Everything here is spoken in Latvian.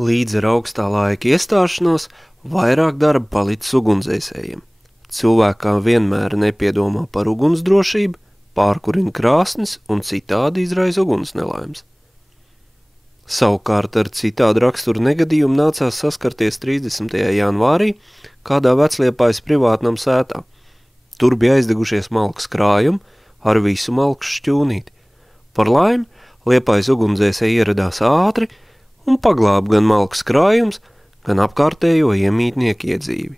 Līdz ar augstā laika iestāšanos vairāk darba palicis ugunsdzēsējiem. Cilvēkā vienmēr nepiedomā par ugunsdrošību, pārkurina krāsnes un citādi izraisa ugunsnelaimes. Savukārt ar citādu raksturu negadījumu nācās saskarties 30. janvārī kādā Vecliepājas privātnam sētā. Tur bija aizdegušies malkas krājumi ar visu malkas šķūnīti. Par laimi Liepājas ugunsdzēsēji ieradās ātri un paglāba gan malkas krājums, gan apkārtējo iemītnieku iedzīvi.